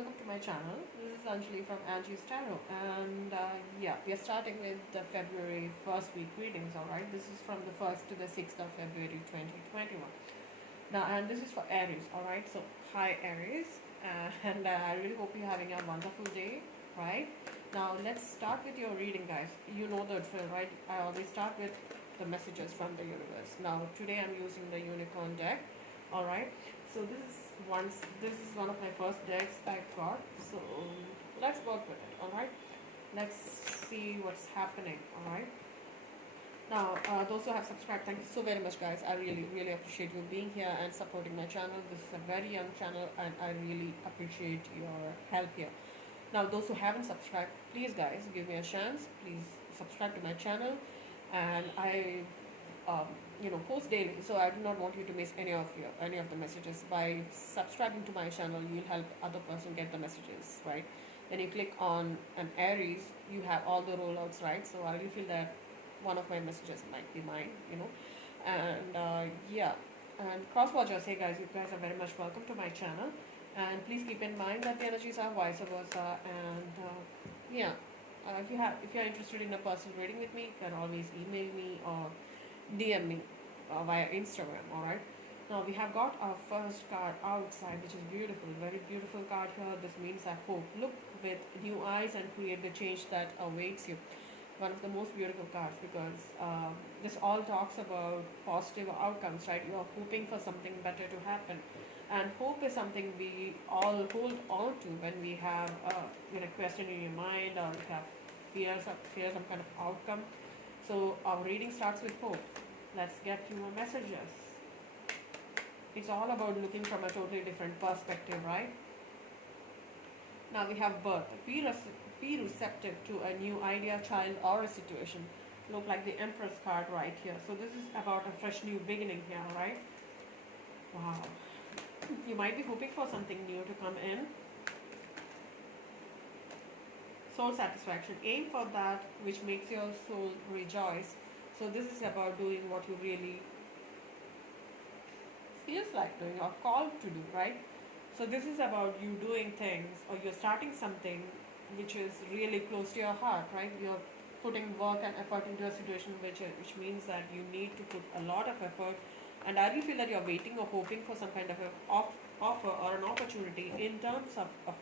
welcome to my channel. This is Anjali from Angie's Tarot, and yeah, we are starting with the February first week readings. All right, this is from the 1st to the 6th of February 2021. Now, and this is for Aries. All right, so hi Aries, and I really hope you're having a wonderful day. Right now, let's start with your reading, guys. You know the drill, right? I always start with the messages from the universe. Now, today I'm using the Unicorn deck. All right, so this is one of my first decks I got, so let's work with it. All right, let's see what's happening. All right, now those who have subscribed, thank you so very much, guys. I really appreciate you being here and supporting my channel. This is a very young channel and I really appreciate your help here. Now those who haven't subscribed, please guys, give me a chance. Please subscribe to my channel, and I um, post daily, so I do not want you to miss any of the messages. By subscribing to my channel, you'll help other person get the messages, right? Then you click on an Aries, you have all the rollouts, right? So I really feel that one of my messages might be mine, and yeah. And cross watchers, hey guys, you guys are very much welcome to my channel, and please keep in mind that the energies are vice versa. And yeah, if you're interested in a personal reading with me, you can always email me or DM me via Instagram. All right. Now we have got our first card outside, which is beautiful, very beautiful card here. This means I hope. Look with new eyes and create the change that awaits you. One of the most beautiful cards, because this all talks about positive outcomes, right? You are hoping for something better to happen, and hope is something we all hold on to when we have a question in your mind, or have fear some kind of outcome. So our reading starts with hope. Let's get few more messages. It's all about looking from a totally different perspective, right? Now we have birth. Be receptive to a new idea, child, or a situation. Look like the Empress card right here. So this is about a fresh new beginning here, right? Wow. You might be hoping for something new to come in. Soul satisfaction. Aim for that which makes your soul rejoice. So this is about doing what you really feels like doing or called to do, right? So this is about you doing things, or you're starting something which is really close to your heart, right? You're putting work and effort into a situation which means that you need to put a lot of effort. And I really feel that you're waiting or hoping for some kind of an offer or an opportunity in terms of a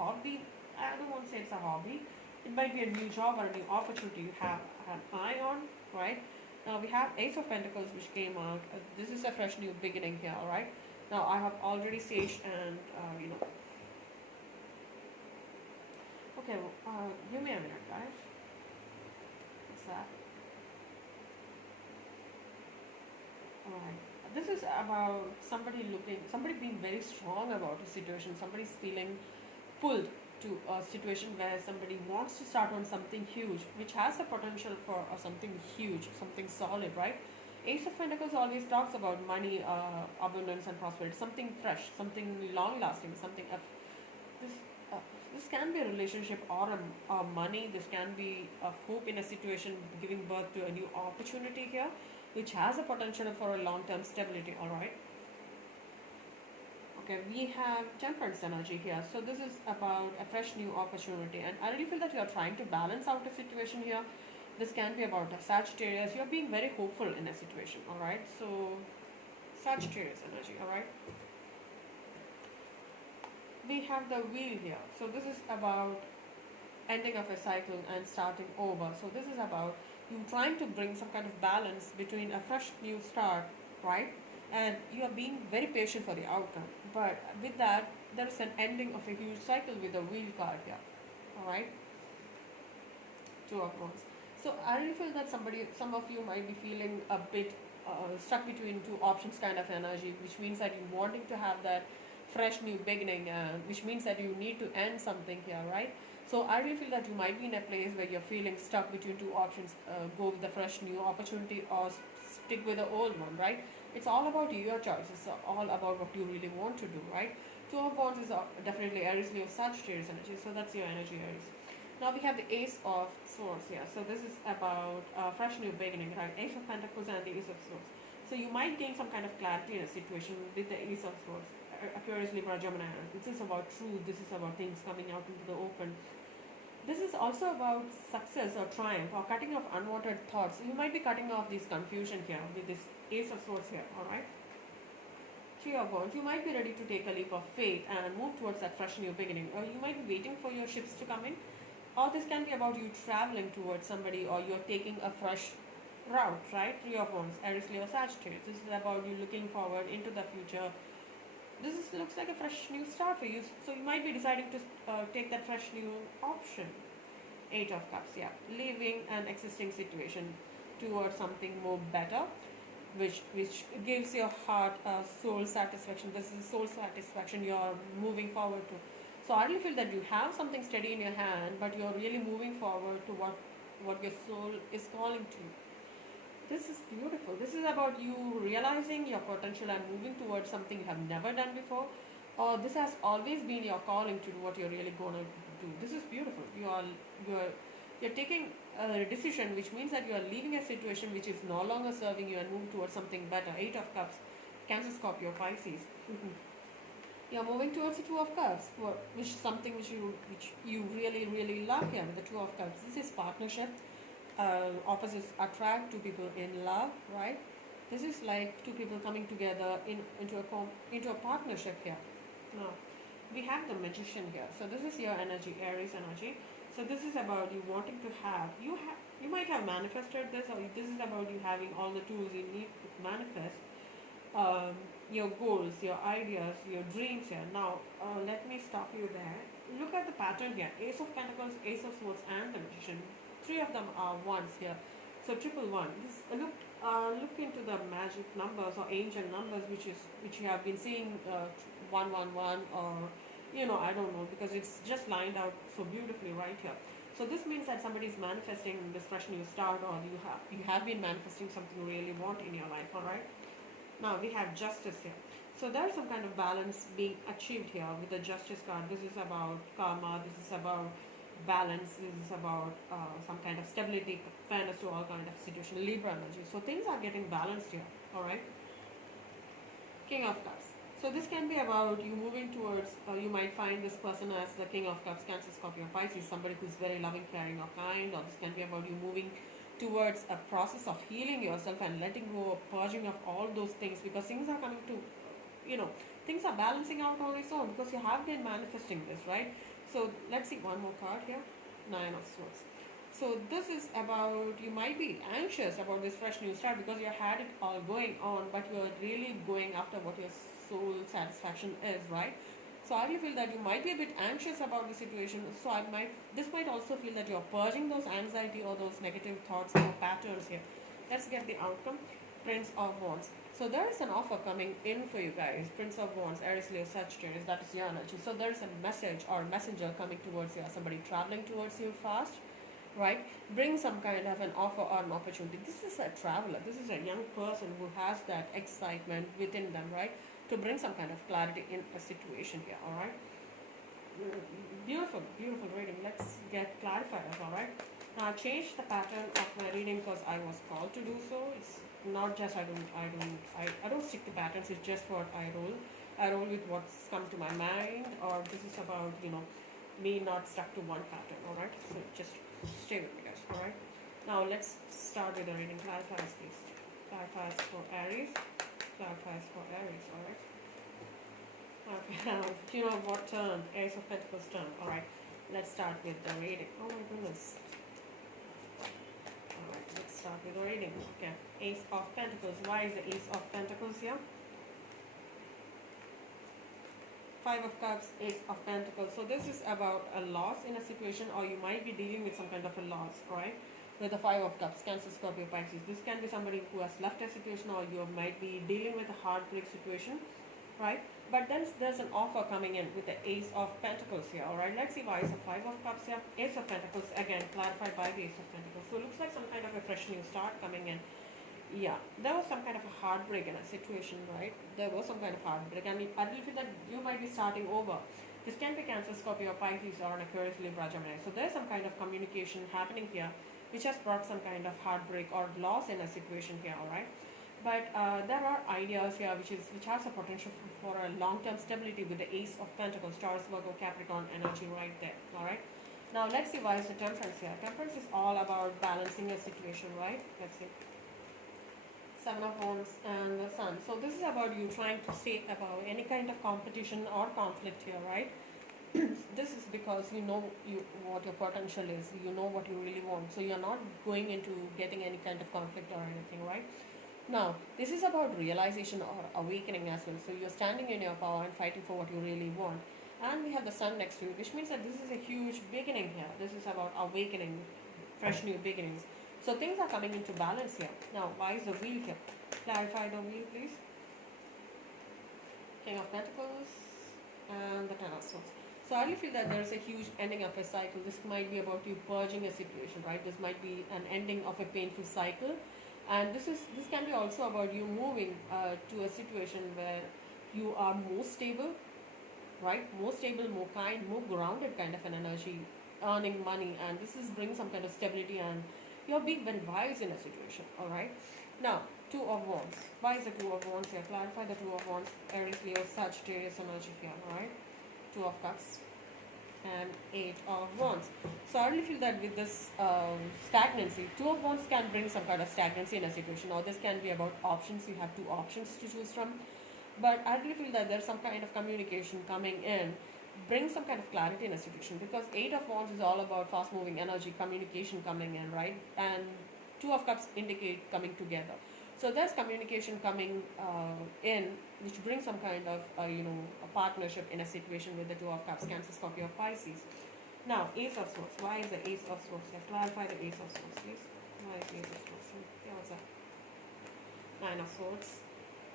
hobby. I don't want to say it's a hobby. It might be a new job or a new opportunity you have an eye on, right? Now we have Ace of Pentacles, which came out. This is a fresh new beginning here, all right? Now I have already saged and Okay, give me a minute, guys. What's that? All right. This is about somebody being very strong about a situation. Somebody's feeling pulled to a situation where somebody wants to start on something huge, which has a potential for something huge, something solid, right? Ace of Pentacles always talks about money, abundance, and prosperity, something fresh, something long-lasting, something. This uh, this can be a relationship or a money. This can be a hope in a situation, giving birth to a new opportunity here, which has a potential for a long-term stability. All right. Okay, we have Temperance energy here. So this is about a fresh new opportunity, and I really feel that you are trying to balance out a situation here. This can be about a Sagittarius. You're being very hopeful in a situation, all right? So Sagittarius energy, all right? We have the Wheel here. So this is about ending of a cycle and starting over. So this is about you trying to bring some kind of balance between a fresh new start, right? And you are being very patient for the outcome. But with that, there is an ending of a huge cycle with the Wheel card here, all right? Two of Wands. So I really feel that some of you might be feeling a bit stuck between two options kind of energy, which means that you wanting to have that fresh new beginning, which means that you need to end something here, right? So I really feel that you might be in a place where you're feeling stuck between two options, go with the fresh new opportunity or stick with the old one, right? It's all about your choice. It's all about what you really want to do, right? Two of Wands is definitely Aries, Leo, Sagittarius energy, so that's your energy, Aries. Now we have the Ace of Swords here. So this is about fresh new beginning, right? Ace of Pentacles and the Ace of Swords. So you might gain some kind of clarity in a situation with the Ace of Swords. Aquarius, Libra, Gemini. This is about truth. This is about things coming out into the open. This is also about success or triumph or cutting off unwanted thoughts. You might be cutting off this confusion here with this Ace of Swords here, alright? Three of Wands. You might be ready to take a leap of faith and move towards that fresh new beginning. Or you might be waiting for your ships to come in. Or this can be about you traveling towards somebody, or you're taking a fresh route, right? Three of Wands, Aries, Leo, Sagittarius. This is about you looking forward into the future. Looks like a fresh new start for you. So you might be deciding to take that fresh new option. Eight of Cups, yeah. Leaving an existing situation towards something more better, which gives your heart a soul satisfaction. This is soul satisfaction you're moving forward to. So I really feel that you have something steady in your hand, but you're really moving forward to what your soul is calling to you. This is beautiful. This is about you realizing your potential and moving towards something you have never done before, or this has always been your calling to do what you're really gonna do. This is beautiful. You're taking a decision, which means that you are leaving a situation which is no longer serving you and move towards something better. Eight of Cups, Cancer, Scorpio, Pisces. You're moving towards the Two of Cups, which is something which you really really love here with the Two of Cups. This is partnership. Opposites attract, two people in love, right? This is like two people coming together into a partnership here. Now we have the Magician here. So this is your energy, Aries energy. So this is about you wanting to have you might have manifested this, or this is about you having all the tools you need to manifest your goals, your ideas, your dreams here. Now let me stop you there. Look at the pattern here: Ace of Pentacles, Ace of Swords, and the Magician. Three of them are ones here, so triple one. Look into the magic numbers or angel numbers, which you have been seeing 111, or I don't know, because it's just lined out so beautifully right here. So this means that somebody is manifesting this fresh new start, or you have been manifesting something you really want in your life. All right. Now we have Justice here. So there's some kind of balance being achieved here with the Justice card. This is about karma. This is about balance. This is about some kind of stability, fairness to all kind of situation. Libra energy. So things are getting balanced here. All right. King of Cups. So this can be about you moving towards. You might find this person as the King of Cups, Cancer, Scorpio, Pisces, somebody who's very loving, caring, or kind. Or this can be about you moving towards a process of healing yourself and letting go, purging of all those things, because things are coming to, things are balancing out on its own because you have been manifesting this, right? So let's see one more card here. Nine of Swords. So this is about, you might be anxious about this fresh new start because you had it all going on, but you're really going after what your soul satisfaction is, right? So I really feel that you might be a bit anxious about the situation. So this might also feel that you're purging those anxiety or those negative thoughts or patterns here. Let's get the outcome. Prince of Wands. So there is an offer coming in for you guys. Prince of Wands, Aries, Leo, Sagittarius. That is your energy. So there is a message or messenger coming towards you. Somebody traveling towards you fast, right? Bring some kind of an offer or an opportunity. This is a traveler. This is a young person who has that excitement within them, right? To bring some kind of clarity in a situation here, all right? Beautiful, beautiful reading. Let's get clarifiers, all right? Now I changed the pattern of my reading because I was called to do so. It's not just I don't stick to patterns. It's just what I roll. I roll with what's come to my mind, or this is about me not stuck to one pattern. All right, so just stay with me, guys. All right. Now let's start with the reading. Clarifiers, please. Clarifiers for Aries. Clarifiers for Aries. All right. Okay. What turn? Ace of Pentacles turn. All right. Let's start with the reading. Oh my goodness. Alright, let's start with the reading. Okay, Ace of Pentacles. Why is the Ace of Pentacles here? Five of Cups, Ace of Pentacles. So this is about a loss in a situation, or you might be dealing with some kind of a loss, right? With the Five of Cups, Cancer, Scorpio, Pisces. This can be somebody who has left a situation, or you might be dealing with a heartbreak situation, right? But then there's an offer coming in with the Ace of Pentacles here, alright? Let's see why it's a Five of Cups here. Ace of Pentacles, again, clarified by the Ace of Pentacles. So it looks like some kind of a fresh new start coming in. Yeah, there was some kind of a heartbreak in a situation, right? There was some kind of heartbreak. I mean, I really feel that you might be starting over. This can be Cancer, Scorpio, Pisces, or an Aquarius, Libra, Gemini. So there's some kind of communication happening here, which has brought some kind of heartbreak or loss in a situation here, alright? But there are ideas here which has a potential for a long-term stability with the Ace of Pentacles, Taurus, Virgo, Capricorn energy right there. All right. Now let's see why is the Temperance here. Temperance is all about balancing a situation, right? Let's see. Seven of Wands and the Sun. So this is about you trying to stay above any kind of competition or conflict here, right? This is because you know what your potential is. You know what you really want. So you're not going into getting any kind of conflict or anything, right? Now, this is about realization or awakening as well. So you're standing in your power and fighting for what you really want. And we have the Sun next to you, which means that this is a huge beginning here. This is about awakening, fresh new beginnings. So things are coming into balance here. Now, why is the Wheel here? Clarify the Wheel, please. King of Pentacles and the Ten of Swords. So I really feel that there is a huge ending of a cycle. This might be about you purging a situation, right? This might be an ending of a painful cycle, and this can be also about you moving to a situation where you are more stable, right? More stable, more kind, more grounded kind of an energy, earning money, and this is bringing some kind of stability, and you're being very wise in a situation. All right. Now, Two of Wands. Why is the Two of Wands here? Clarify the Two of Wands. Aries, Leo, Sagittarius energy here. All right. Two of Cups and Eight of Wands. So I really feel that with this stagnancy, Two of Wands can bring some kind of stagnancy in a situation, or this can be about options. You have two options to choose from, but I really feel that there's some kind of communication coming in, bring some kind of clarity in a situation, because Eight of Wands is all about fast moving energy, communication coming in, right? And Two of Cups indicate coming together. So there's communication coming in, which brings some kind of a partnership in a situation with the Two of Cups, Cancer, Scorpio, Pisces. Now, Ace of Swords. Why is the Ace of Swords here? Clarify the Ace of Swords, please. Why is the Ace of Swords here? Yeah, what's that? Nine of Swords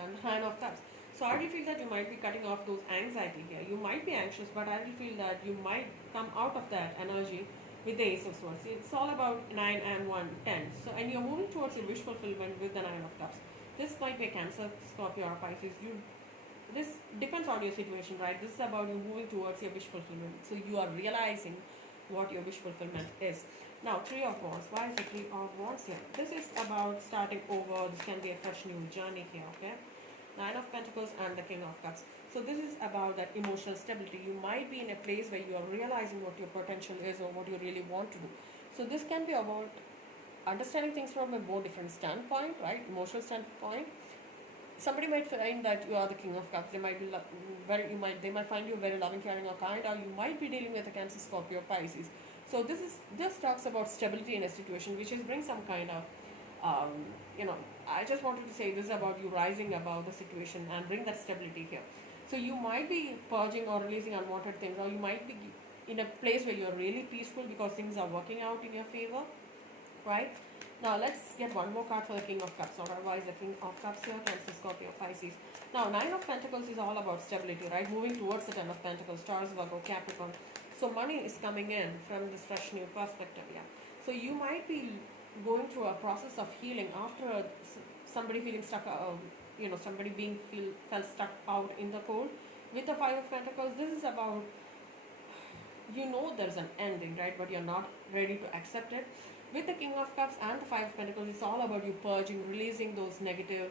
and Nine of Cups. So I really feel that you might be cutting off those anxiety here. You might be anxious, but I really feel that you might come out of that energy with the Ace of Swords. It's all about 9 and 1, 10. So, and you're moving towards your wish fulfillment with the Nine of Cups. This might be a Cancer, Scorpio, or Pisces. This depends on your situation, right? This is about you moving towards your wish fulfillment. So you are realizing what your wish fulfillment is. Now, Three of Wands. Why is the Three of Wands here? This is about starting over. This can be a fresh new journey here, okay? Nine of Pentacles and the King of Cups. So this is about that emotional stability. You might be in a place where you are realizing what your potential is or what you really want to do. So this can be about understanding things from a more different standpoint, right? Emotional standpoint. Somebody might find that you are the King of Cups. They might be they might find you very loving, caring, or kind, or you might be dealing with a Cancer, Scorpio, Pisces. So this talks about stability in a situation, which is bring some kind of I just wanted to say this is about you rising above the situation and bring that stability here. So you might be purging or releasing unwanted things, or you might be in a place where you're really peaceful because things are working out in your favor, right? Now let's get one more card for the King of Cups. Alright, why is the King of Cups here? Cancer, Scorpio, Pisces. Now Nine of Pentacles is all about stability, right? Moving towards the Ten of Pentacles, Taurus, Virgo, Capricorn. So money is coming in from this fresh new perspective, yeah. So you might be going through a process of healing after somebody feeling stuck, somebody felt stuck out in the cold. With the Five of Pentacles, this is about, there's an ending, right? But you're not ready to accept it. With the King of Cups and the Five of Pentacles, it's all about you purging, releasing those negative,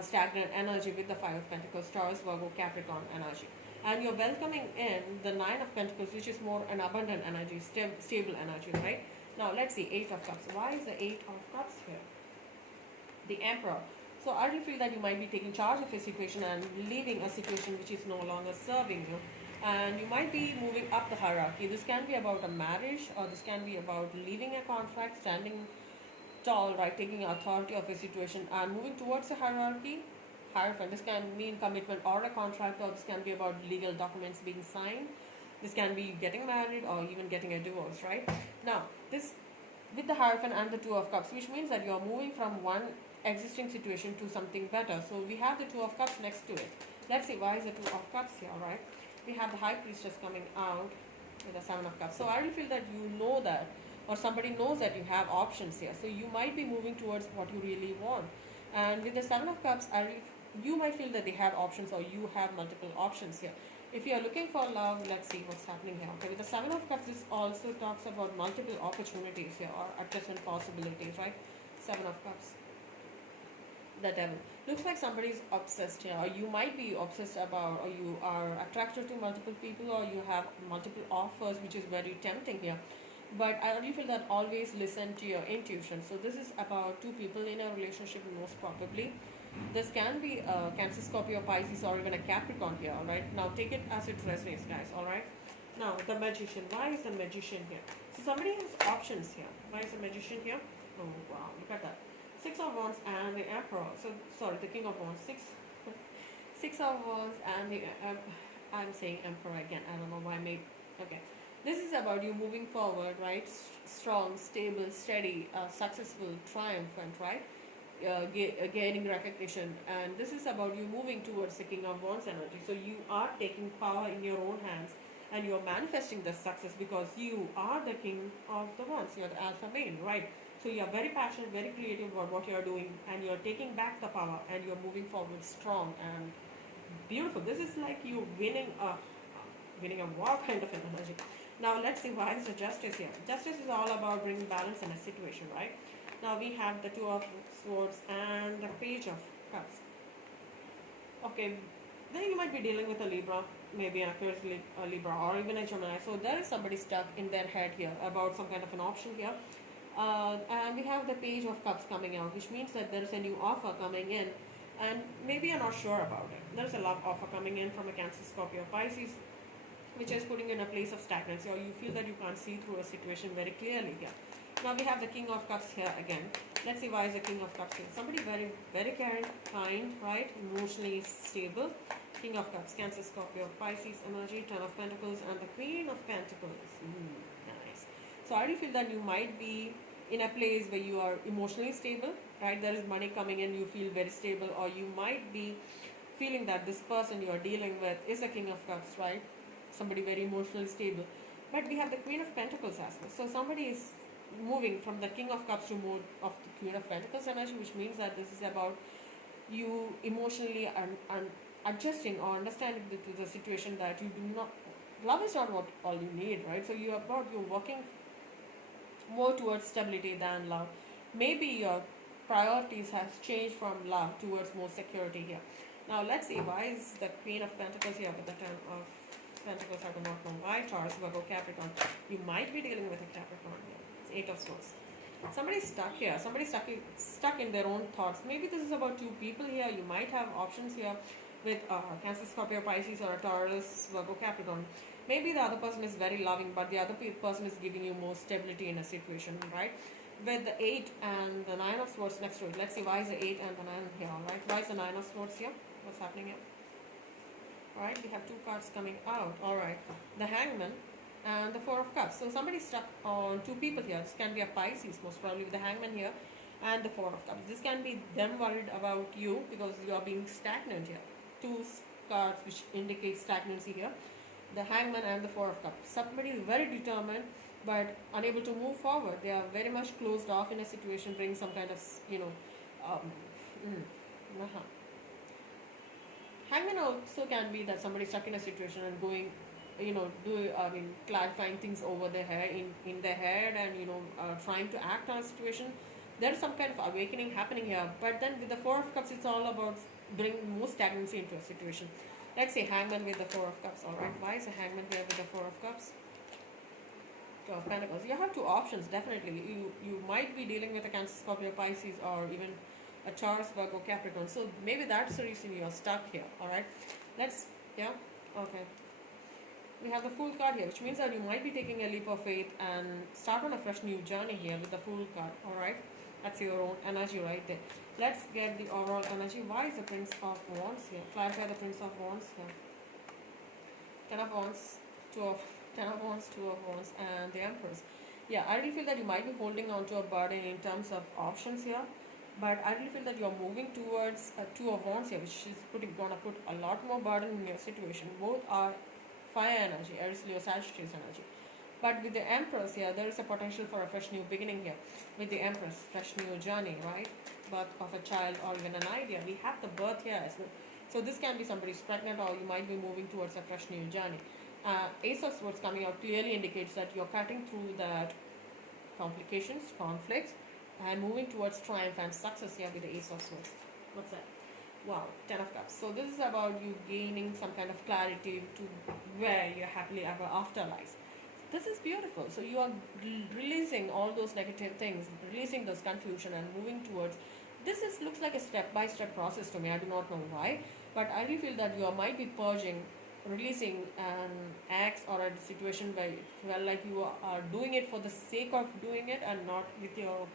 stagnant energy with the Five of Pentacles, Taurus, Virgo, Capricorn energy. And you're welcoming in the Nine of Pentacles, which is more an abundant energy, stable energy, right? Now let's see, Eight of Cups. Why is the Eight of Cups here? The Emperor. So I really feel that you might be taking charge of a situation and leaving a situation which is no longer serving you. And you might be moving up the hierarchy. This can be about a marriage, or this can be about leaving a contract, standing tall, right, taking authority of a situation and moving towards a hierarchy. Hierophant. This can mean commitment or a contract, or this can be about legal documents being signed. This can be getting married or even getting a divorce, right? Now, this with the Hierophant and the Two of Cups, which means that you're moving from one existing situation to something better. So we have the Two of Cups next to it. Let's see, why is the Two of Cups here, right? We have the High Priestess coming out with the Seven of Cups. So I really feel that you know that, or somebody knows that you have options here. So you might be moving towards what you really want. And with the Seven of Cups, you might feel that they have options, or you have multiple options here. If you are looking for love, let's see what's happening here. Okay, with the Seven of Cups, this also talks about multiple opportunities here, or adjacent possibilities, right? Seven of Cups. The devil. Looks like somebody's obsessed here, or you might be obsessed about, or you are attracted to multiple people, or you have multiple offers, which is very tempting here. But I really feel that always listen to your intuition. So this is about two people in a relationship, most probably. This can be a Cancer, Scorpio, Pisces, or even a Capricorn here. All right. Now take it as it resonates, guys. All right. Now the Magician. Why is the Magician here? So somebody has options here. Why is the Magician here? Oh wow! Look at that. Six of Wands and the Emperor. So sorry, the King of Wands. Six of Wands and the I'm saying Emperor again. I don't know why I made. Okay, this is about you moving forward, right? Strong, stable, steady, successful, triumphant, right? Gaining recognition, and this is about you moving towards the King of Wands energy. So you are taking power in your own hands, and you're manifesting the success because you are the King of the Wands. You're the alpha male, right? So you're very passionate, very creative about what you're doing, and you're taking back the power, and you're moving forward strong and beautiful. This is like you winning a war kind of an energy. Now let's see why is the Justice here. Justice is all about bringing balance in a situation, right? Now we have the Two of Swords and the Page of Cups. Okay, then you might be dealing with a Libra, maybe accurately a Libra or even a Gemini. So there is somebody stuck in their head here about some kind of an option here. And we have the Page of Cups coming out, which means that there is a new offer coming in, and maybe you're not sure about it. There's a love offer coming in from a Cancer, Scorpio, Pisces, which is putting you in a place of stagnancy, or you feel that you can't see through a situation very clearly here. Now we have the King of Cups here again. Let's see why is the King of Cups here. Somebody very, very caring, kind, right? Emotionally stable. King of Cups, Cancer, Scorpio, Pisces energy, Ten of Pentacles, and the Queen of Pentacles. Nice. So I really feel that you might be in a place where you are emotionally stable, right? There is money coming in, you feel very stable, or you might be feeling that this person you are dealing with is a King of Cups, right? Somebody very emotionally stable. But we have the Queen of Pentacles as well. So somebody is moving from the King of Cups to more of the Queen of Pentacles energy, which means that this is about you emotionally and adjusting or understanding to the situation that you do not. Love is not what all you need, right? So you're working more towards stability than love. Maybe your priorities has changed from love towards more security here. Now let's see why is the Queen of Pentacles here with the Ten of Pentacles. I do not know why. Taurus, Virgo, Capricorn. You might be dealing with a Capricorn here. It's Eight of Swords. Somebody's stuck here. Somebody's stuck in their own thoughts. Maybe this is about two people here. You might have options here with Cancer, Scorpio, Pisces, or a Taurus, Virgo, Capricorn. Maybe the other person is very loving, but the other person is giving you more stability in a situation, right? With the 8 and the 9 of Swords next to it. Let's see why is the 8 and the 9 here, alright? Why is the 9 of Swords here? What's happening here? Alright, we have two cards coming out. Alright, the Hangman and the Four of Cups. So somebody's stuck on two people here. This can be a Pisces, most probably, with the Hangman here and the Four of Cups. This can be them worried about you because you are being stagnant here. Two cards which indicate stagnancy here. The Hangman and the Four of Cups. Somebody is very determined but unable to move forward. They are very much closed off in a situation, bring some kind of, Hangman also can be that somebody stuck in a situation and going, clarifying things over their head, in their head, and, trying to act on a situation. There is some kind of awakening happening here. But then with the Four of Cups, it's all about bringing more stagnancy into a situation. Let's say Hangman with the Four of Cups. Alright, why is a Hangman here with the Four of Cups? Two of Pentacles. You have two options, definitely. You might be dealing with a Cancer, Scorpio, Pisces, or even a Taurus, Virgo, Capricorn. So maybe that's the reason you're stuck here. Alright, okay. We have the Fool card here, which means that you might be taking a leap of faith and start on a fresh new journey here with the Fool card. Alright, that's your own energy right there. Let's get the overall energy. Why is the Prince of Wands here? Clarify the Prince of Wands here. Ten of Wands, Two of Wands, and the Empress. Yeah, I really feel that you might be holding on to a burden in terms of options here, but I really feel that you're moving towards a Two of Wands here, which is gonna put a lot more burden in your situation. Both are fire energy, Aries, Leo, Sagittarius energy. But with the Empress here, there is a potential for a fresh new beginning here. With the Empress, fresh new journey, right? Birth of a child or even an idea. We have the birth here as well. So this can be somebody's pregnant, or you might be moving towards a fresh new journey. Ace of Swords coming out clearly indicates that you're cutting through that complications, conflicts, and moving towards triumph and success here with the Ace of Swords. What's that? Wow, Ten of Cups. So this is about you gaining some kind of clarity to where your happily ever after lies. This is beautiful. So you are releasing all those negative things, releasing those confusion, and moving towards. This is looks like a step by step process to me. I do not know why, but I really feel that you might be purging, releasing an ex or a situation where you felt like you are doing it for the sake of doing it and not with your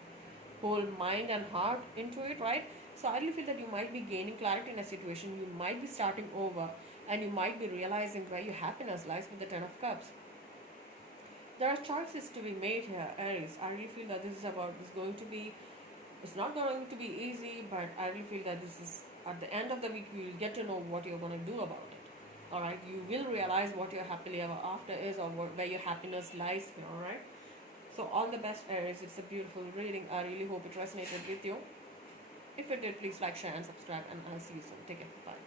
whole mind and heart into it, right? So I really feel that you might be gaining clarity in a situation, you might be starting over, and you might be realizing where your happiness lies with the Ten of Cups. There are choices to be made here, Aries. I really feel that this is about this going to be. It's not going to be easy, but I really feel that this is at the end of the week you will get to know what you're going to do about it. All right, you will realize what your happily ever after is, or where your happiness lies here. All right. So all the best, Aries. It's a beautiful reading. I really hope it resonated with you. If it did, please like, share, and subscribe, and I'll see you soon. Take care. Bye.